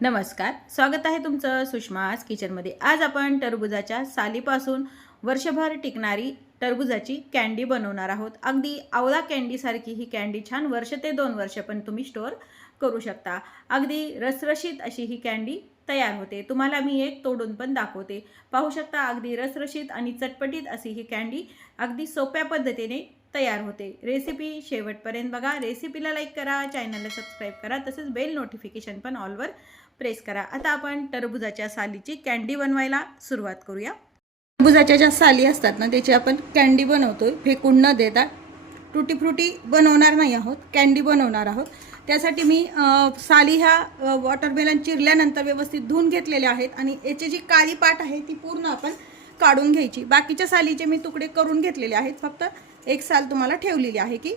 नमस्कार, स्वागत आहे तुमचं सुषमास किचनमध्ये। आज आपण टरबूजाच्या सालीपासून वर्षभर टिकणारी टरबूजाची कँडी बनवणार आहोत। अगदी आवळा कँडी सारखी ही कँडी छान वर्ष ते 2 वर्ष पण तुम्ही स्टोअर करू शकता। अगदी रसरशीत अशी ही कँडी तयार होते। तुम्हाला मी एक तोडून पण दाखवते, पाहू शकता। अगदी रसरशीत आणि चटपटीत अशी ही कँडी अगदी सोप्या पद्धतीने तयार होते। रेसिपी शेवटपर्यंत बघा। रेसिपीला लाईक करा, चॅनलला सबस्क्राईब करा, तसेच बेल नोटिफिकेशन पण ऑलवर प्रेस करा। आता आपण टरबूजाच्या सालीची कँडी बनवायला सुरुवात करूया। टरबूजाच्या ज्या साली असतात ना, त्याची आपण कँडी बनवतोय। फेकून न देता टुटी फ्रुटी बनवणार नाही आहोत, कँडी बनवणार आहोत। त्यासाठी मी साली ह्या वॉटरमेलन चिरल्यानंतर व्यवस्थित धुवून घेतलेल्या आहेत आणि याची जी काळी पाट आहे ती पूर्ण आपण काढून घ्यायची। बाकीच्या सालीचे मी तुकडे करून घेतलेले आहेत, फक्त एक साल तुम्हाला ठेवलेली आहे की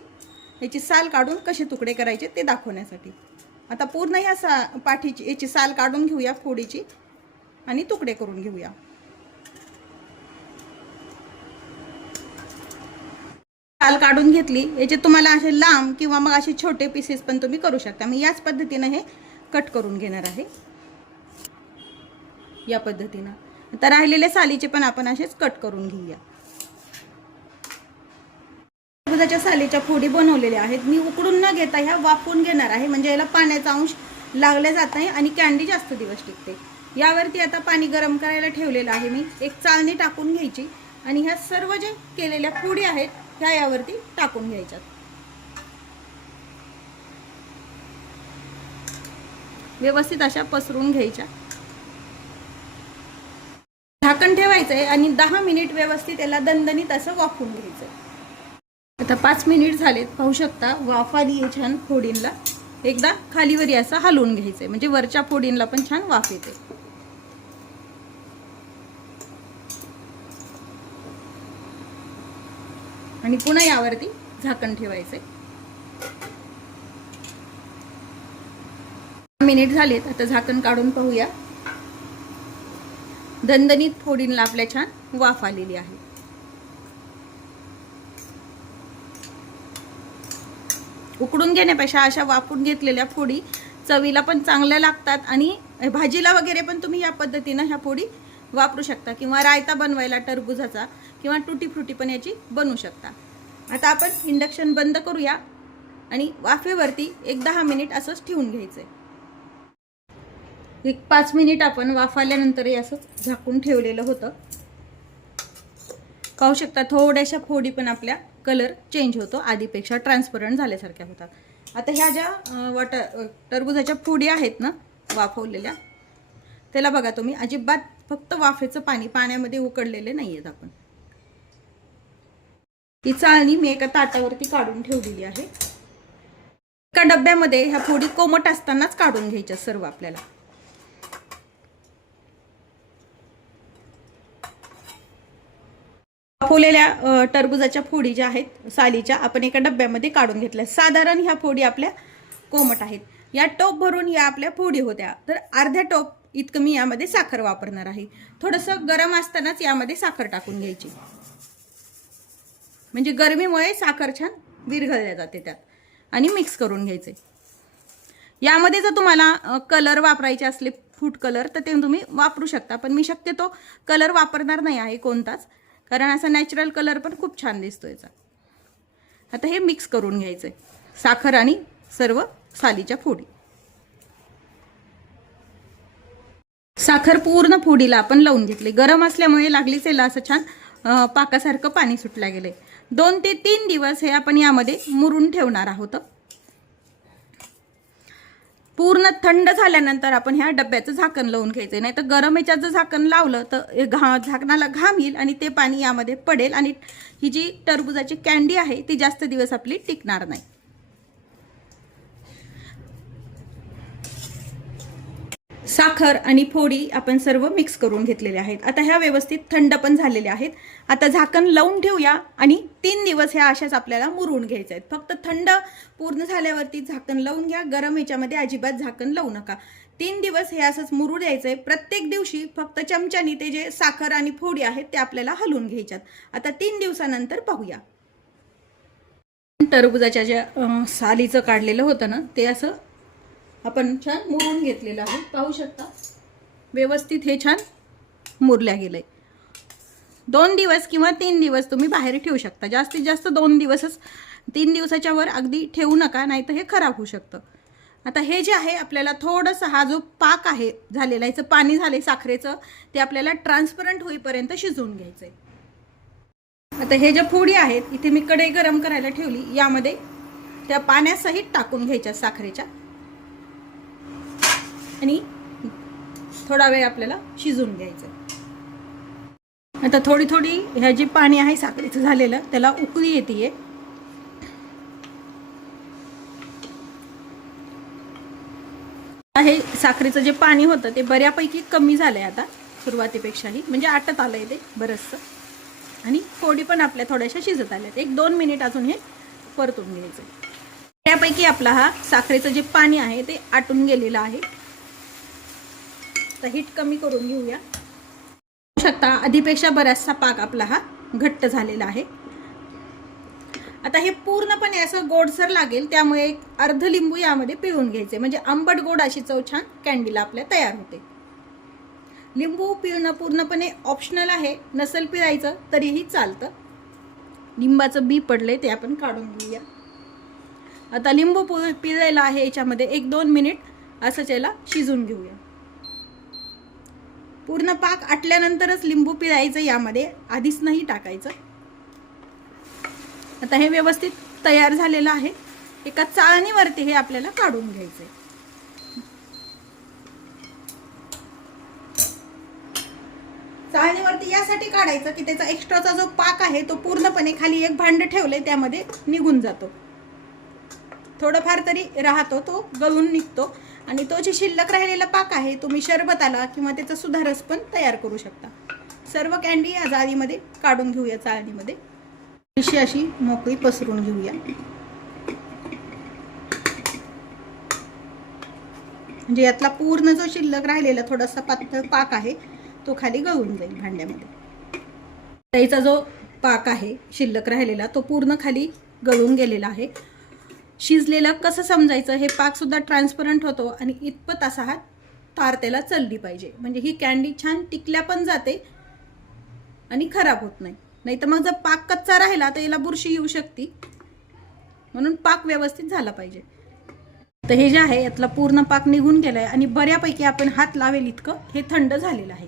याची साल काढून कसे तुकडे करायचे ते दाखवण्यासाठी। आता पूर्ण ह्या पाठीची याची साल काढून घेऊया फोडीची आणि तुकडे करून घेऊया। साल काढून घेतली। याचे तुम्हाला असे लांब किंवा मग असे छोटे पीसेस पण तुम्ही करू शकता। मी याच पद्धतीने हे कट करून घेणार आहे, या पद्धतीने। आता राहिलेले सालीचे पण आपण असेच कट करून घेऊया। टरबूजाच्या सालीच्या फोडी बनवलेल्या आहेत। मी उकडून न घेता ह्या वाफवून घेणार आहे, म्हणजे याला पाण्याचा अंश लागला जात नाही आणि कँडी जास्त दिवस टिकते। यावरती आता पाणी गरम करायला ठेवलेलं आहे। मी एक चाळणी टाकून घ्यायची आणि ह्या सर्व जे केलेल्या फोडी आहेत ह्या यावरती टाकून घ्यायच्यात। व्यवस्थित अशा पसरून घ्यायच्या। झाकण ठेवायचंय आणि 10 मिनिट व्यवस्थित याला दणदणीत असं वाफवून घ्यायचं। आता 5 मिनिट झालेत, पाहू शकता वाफ आली आहे छान फोडींना। एकदा खालीवरी असं हलवून घ्यायचंय, म्हणजे वरच्या फोडींना पण छान वाफ येते। आणि पुन्हा यावरती झाकण ठेवायचंय। 10 मिनिट झालेत, आता झाकण काढून पाहूया। दणदणीत फोडींना आपल्या छान वाफ आलेली आहे। उकडून घेण्यापेक्षा अशा वाफून घेतलेल्या फोडी चवीला पण चांगल्या लागतात आणि भाजीला वगैरे पण तुम्ही या पद्धतीने ह्या फोडी वापरू शकता, किंवा रायता बनवायला टरबूजाचा किंवा टुटी फ्रुटी पण याची बनवू शकता। आता आपण इंडक्शन बंद करूया आणि वाफेवरती एक 10 मिनिट असंच ठेवून घ्यायचंय। एक 5 मिनिट आपण वाफ आल्यानंतर असंच झाकून ठेवलेलं होतं। पाहू शकता थोड्याशा फोडी पण आपल्या कलर चेंज होतो, आधीपेक्षा ट्रान्सपरंट झाल्यासारख्या होतात। आता ह्या ज्या टरबूजाच्या फोडी आहेत ना वाफवलेल्या, त्याला बघा तुम्ही अजिबात फक्त वाफेचं पाण्यामध्ये उकडलेले नाहीयेत आपण। ही चाळणी मी एका ताटावरती काढून ठेवलेली आहे। एका डब्यामध्ये ह्या फोडी कोमट असतानाच काढून घ्यायच्या सर्व आपल्याला। वाफवलेल्या टरबूजाच्या फोडी ज्या आहेत सालीच्या आपण एका डब्यामध्ये काढून घेतल्या। साधारण ह्या फोडी आपल्या कोमट आहेत। या टोप भरून या आपल्या फोडी होत्या, तर अर्ध्या टोप इतकं मी यामध्ये साखर वापरणार आहे। थोडंसं गरम असतानाच यामध्ये साखर टाकून घ्यायची, म्हणजे गरमीमुळे साखर छान विरघळल्या जाते त्यात, आणि मिक्स करून घ्यायचे। यामध्ये जर तुम्हाला कलर वापरायचे असले फूड कलर तर ते तुम्ही वापरू शकता, पण मी शक्यतो कलर वापरणार नाही आहे कोणताच, कारण असा नॅचरल कलर पण खूप छान दिसतो याचा। आता हे मिक्स करून घ्यायचंय, साखर आणि सर्व सालीच्या फोडी। साखर पूर्ण फोडीला आपण लावून घेतली। गरम असल्यामुळे लागलीच याला असं छान पाकासारखं पाणी सुटलं गेलंय। 2 ते 3 दिवस हे आपण यामध्ये मुरून ठेवणार आहोत। पूर्ण थंड झाल्यानंतर आपण ह्या डब्याचं झाकण लावून घ्यायचं, नाही तर गरम ह्याच्यात जर झाकण लावलं तर झाकणाला घाम येईल आणि ते पाणी यामध्ये पडेल आणि ही जी टरबूजाची कँडी आहे ती जास्त दिवस आपली टिकणार नाही। साखर आणि फोडी आपण सर्व मिक्स करून घेतलेले आहेत। आता ह्या व्यवस्थित थंड पण झालेल्या आहेत। आता झाकण लावून ठेवूया आणि 3 दिवस ह्या अशाच आपल्याला मुरून घ्यायचे आहेत। फक्त थंड पूर्ण झाल्यावरती झाकण लावून घ्या, गरम ह्याच्यामध्ये अजिबात झाकण लावू नका। 3 दिवस हे असंच मुरू द्यायचंय। प्रत्येक दिवशी फक्त चमच्याने ते जे साखर आणि फोडी आहेत ते आपल्याला हलवून घ्यायच्यात। आता 3 दिवसानंतर पाहूया। टरबूजाच्या ज्या सालीचं काढलेलं होतं ना ते असं आपण छान मुरून घेतलेलं आहे, पाहू शकता व्यवस्थित हे छान मुरल्या गेलंय. 2 दिवस किंवा 3 दिवस तुम्ही बाहेर ठेवू शकता, जास्तीत जास्त 2 दिवसच, 3 दिवसाच्या वर अगदी ठेवू नका, नाही तर हे खराब होऊ शकतं. आता हे जे आहे आपल्याला थोडंसं हा जो पाक आहे झालेला, याचं पाणी झाले साखरेचं, ते आपल्याला ट्रान्सपरंट होईपर्यंत शिजवून घ्यायचंय. आता हे ज्या फोडी आहेत इथे मी कढई गरम करायला ठेवली, यामध्ये त्या पाण्यासहित टाकून घ्यायच्या साखरेच्या आणि थोडा वेळ आपल्याला शिजवून घ्यायचं. आता थोडी थोडी ह्या जी पाणी आहे साखरेचं झालेलं त्याला उकळी येते. हे साखरेचं जे पाणी होतं ते बऱ्यापैकी कमी झालंय आता सुरुवातीपेक्षाही, म्हणजे आटत आलंय ते बरंचसं, आणि फोडी पण आपल्या थोड्याशा शिजत आल्यात. 1-2 मिनिट अजून हे परतून घ्यायचं. त्यापैकी आपला हा साखरेचं जे पाणी आहे ते आटून गेलेलं आहे. तर हीट कमी करून घेऊया. शकता आधीपेक्षा बराचसा पाक आपला हा घट्ट झालेला आहे. आता हे पूर्णपणे असं गोडसर लागेल, त्यामुळे एक अर्ध लिंबू यामध्ये पिळून घ्यायचे, म्हणजे आंबट गोड अशी चव छान कॅन्डीला आपल्या तयार होते. लिंबू पिळणं पूर्णपणे ऑप्शनल आहे, नसेल पिळायचं तरीही चालतं. लिंबाचं बी पडले ते आपण काढून घेऊया. आता लिंबू पिळलेला आहे, याच्यामध्ये 1-2 मिनिट असंच याला शिजून घेऊया. पूर्ण पाक आटल्यानंतरच लिंबू पिळायचं, यामध्ये आधीच नाही टाकायचं. आता हे व्यवस्थित तयार झालेलं आहे. एका चाळणीवरती हे आपल्याला काढून घ्यायचंय. चाळणीवरती यासाठी काढायचं की त्याचा एक्स्ट्राचा जो पाक आहे तो पूर्णपणे खाली एक भांड ठेवलंय त्यामध्ये निघून जातो. थोडंफार तरी राहतो, तो गळून निघतो, आणि तो जे शिल्लक राहिलेला पाक आहे तुम्ही शरबताला किंवा त्याचा सुद्धा रस पण तयार करू शकता. सर्व कॅन्डी या जाळीमध्ये काढून घेऊया. चाळणीमध्ये अशी मोकळी पसरून घेऊया. म्हणजे यातला पूर्ण जो शिल्लक राहिलेला थोडासा पातळ पाक आहे तो खाली गळून जाईल भांड्यामध्ये. त्याचा जो पाक आहे शिल्लक राहिलेला तो पूर्ण खाली गळून गेलेला आहे. शिजलेलं कसं समजायचं, हे पाक सुद्धा ट्रान्सपरंट होतो आणि इतपत असा हा तार त्याला चलली पाहिजे, म्हणजे ही कॅन्डी छान टिकल्या पण जाते आणि खराब होत नाही. नाही तर मग जर पाक कच्चा राहिला तर याला बुरशी येऊ शकते, म्हणून पाक व्यवस्थित झाला पाहिजे. तर हे जे आहे यातला पूर्ण पाक निघून गेलाय आणि बऱ्यापैकी आपण हात लावेल इतकं हे थंड झालेलं आहे.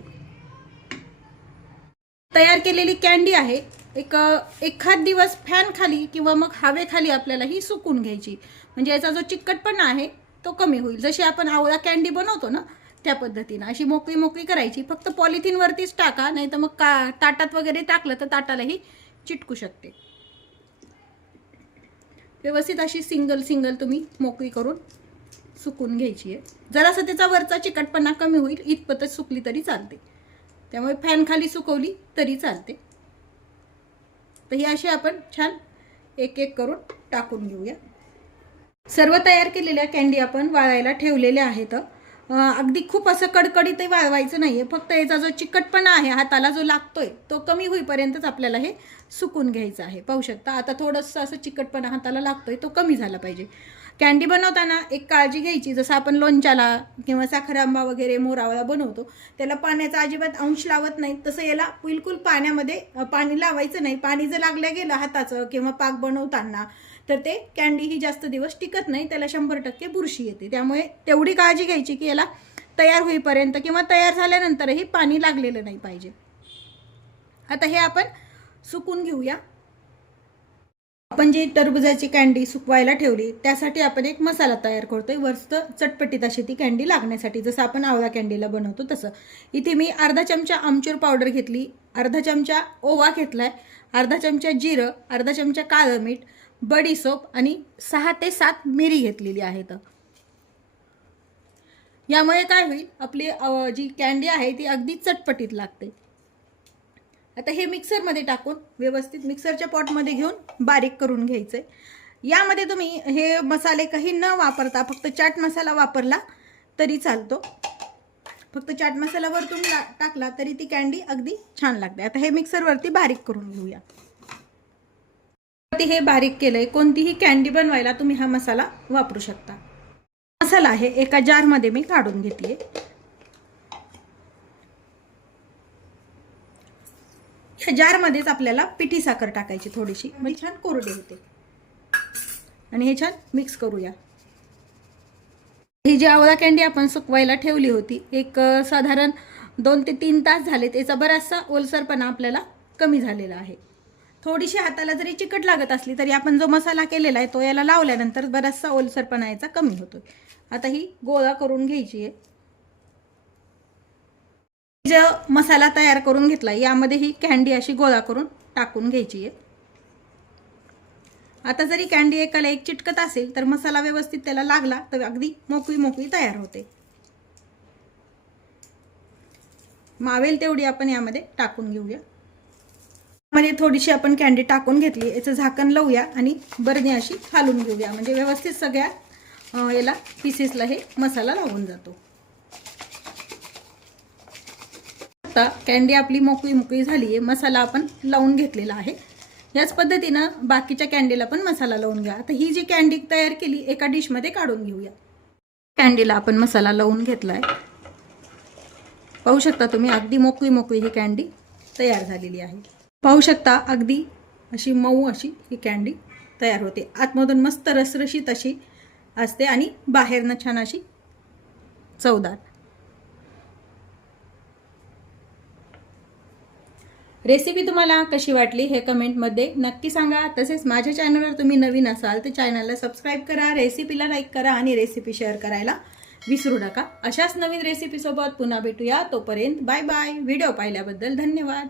तयार केलेली कॅन्डी आहे. एखाद दिवस फॅन खाली किंवा मग हवेखाली आपल्याला ही सुकून घ्यायची, म्हणजे याचा जो चिकटपणा आहे तो कमी होईल. जशी आपण आवळा कॅन्डी बनवतो ना त्या पद्धतीनं अशी मोकळी मोकळी करायची. फक्त पॉलिथिन वरतीच टाका, नाही तर मग ताटात वगैरे टाकलं तर ताटालाही चिटकू शकते. व्यवस्थित अशी सिंगल तुम्ही मोकळी करून सुकून घ्यायची आहे. जरासं त्याचा वरचा चिकटपणा कमी होईल इतपतच सुकली तरी चालते, त्यामुळे फॅन खाली सुकवली तरी चालते. तर ही अशी आपण छान एक एक करून टाकून घेऊया. सर्व तयार केलेल्या कॅन्डी आपण वाळायला ठेवलेल्या आहेत. अगदी खूप असं कडकडीतही वाळवायचं नाहीये, फक्त याचा जो चिकटपणा आहे हाताला जो लागतोय तो कमी होईपर्यंतच आपल्याला हे सुकून घ्यायचं आहे. पाहू शकता आता थोडंसं असं चिकटपणा हाताला लागतोय तो कमी झाला पाहिजे. कॅन्डी बनवताना एक काळजी घ्यायची, जसं आपण लोणच्याला किंवा साखर आंबा वगैरे मोरावळा बनवतो त्याला पाण्याचा अजिबात अंश लावत नाही, तसं याला बिलकुल पाण्यामध्ये पाणी लावायचं नाही. पाणी जर लागलं गेलं हाताचं किंवा पाक बनवताना तर ते कॅन्डी ही जास्त दिवस टिकत नाही, त्याला 100% बुरशी येते. त्यामुळे तेवढी काळजी घ्यायची की याला तयार होईपर्यंत किंवा तयार झाल्यानंतरही पाणी लागलेलं नाही पाहिजे. आता हे आपण सुकून घेऊया. आपण जी टरबुजाची कॅन्डी सुकवायला ठेवली त्यासाठी आपण एक मसाला तयार करतोय, वरस्त चटपटीत अशी ती कॅन्डी लागण्यासाठी, जसं आपण आवळा कॅन्डीला बनवतो तसं. इथे मी अर्धा चमचा आमचूर पावडर घेतली, अर्धा चमचा ओवा घेतलाय, अर्धा चमचा जिरं, अर्धा चमचा काळं मीठ, बडीसोप आणि 6 ते 7 मिरी घेतलेली आहेत. यामुळे काय होईल, आपली जी कॅन्डी आहे ती अगदी चटपटीत लागते. आता हे मिक्सरमध्ये टाकून व्यवस्थित मिक्सरच्या पॉटमध्ये घेऊन बारीक करून घ्यायचे. यामध्ये तुम्ही हे मसाले काही न वापरता फक्त चाट मसाला वापरला तरी चालतो. फक्त चाट मसाला वरतून टाकला तरी ती कॅन्डी अगदी छान लागते. आता हे मिक्सरवरती बारीक करून घेऊया. हे बारीक केलंय, कोणतीही कॅन्डी बनवायला तुम्ही हा मसाला वापरू शकता. मसाला आहे एका जारमध्ये मी काढून घेतली. या जारमध्येच आपल्याला पिठी साखर टाकायची थोडीशी, म्हणजे छान कोरडी होते. आणि हे छान मिक्स करूया. ही जी आवळा कँडी आपण सुकवायला ठेवली होती, एक साधारण 2 ते 3 तास झाले. त्याचा बराचसा ओलसरपणा आपल्याला कमी झालेला आहे. थोडीशी हाताला जरी चिकट लागत असली तरी आपण जो मसाला केलेला आहे तो याला लावल्यानंतर बराचसा ओलसरपणा याचा कमी होतो. आता ही गोळा करून घ्यायची आहे. जो मसाला तयार करून घेतला यामध्ये ही कँडी अशी गोळा करून टाकून घ्यायची आहे. आता जरी कँडी एकाला एक चिटकत असेल तर मसाला व्यवस्थित त्याला लागला तर अगदी मोकळी मोकळी तयार होते. मावेल तेवढी आपण यामध्ये टाकून घेऊया. मध्ये थोडीशी आपण कँडी टाकून घेतली. याचं झाकण लावूया आणि बरणी अशी खालून घेऊया, म्हणजे व्यवस्थित सगळ्या याला पीसेसला हे मसाला लावून जातो. आता कँडी आपली मोकळी मोकळी झाली आहे. मसाला आपण लावून घेतलेला आहे. याच पद्धतीनं बाकीच्या कँडीला पण मसाला लावून घ्या. आता ही जी कँडी तयार केली एका डिशमध्ये काढून घेऊया. कँडीला आपण मसाला लावून घेतलाय. पाहू शकता तुम्ही अगदी मोकळी मोकळी ही कँडी तयार झालेली आहे. पाहू शकता अगदी अशी मऊ अशी ही कँडी तयार होते. आतमधून मस्त रसरशीत अशी असते आणि बाहेरनं छान अशी चवदार. रेसिपी तुम्हाला कशी वाटली हे कमेंटमध्ये नक्की सांगा. तसेच माझ्या चॅनलवर तुम्ही नवीन असाल तर चॅनलला सबस्क्राईब करा, रेसिपीला लाईक करा आणि रेसिपी शेअर करायला विसरू नका. अशाच नवीन रेसिपीसोबत पुन्हा भेटूया. तोपर्यंत बाय बाय. व्हिडिओ पाहिल्याबद्दल धन्यवाद.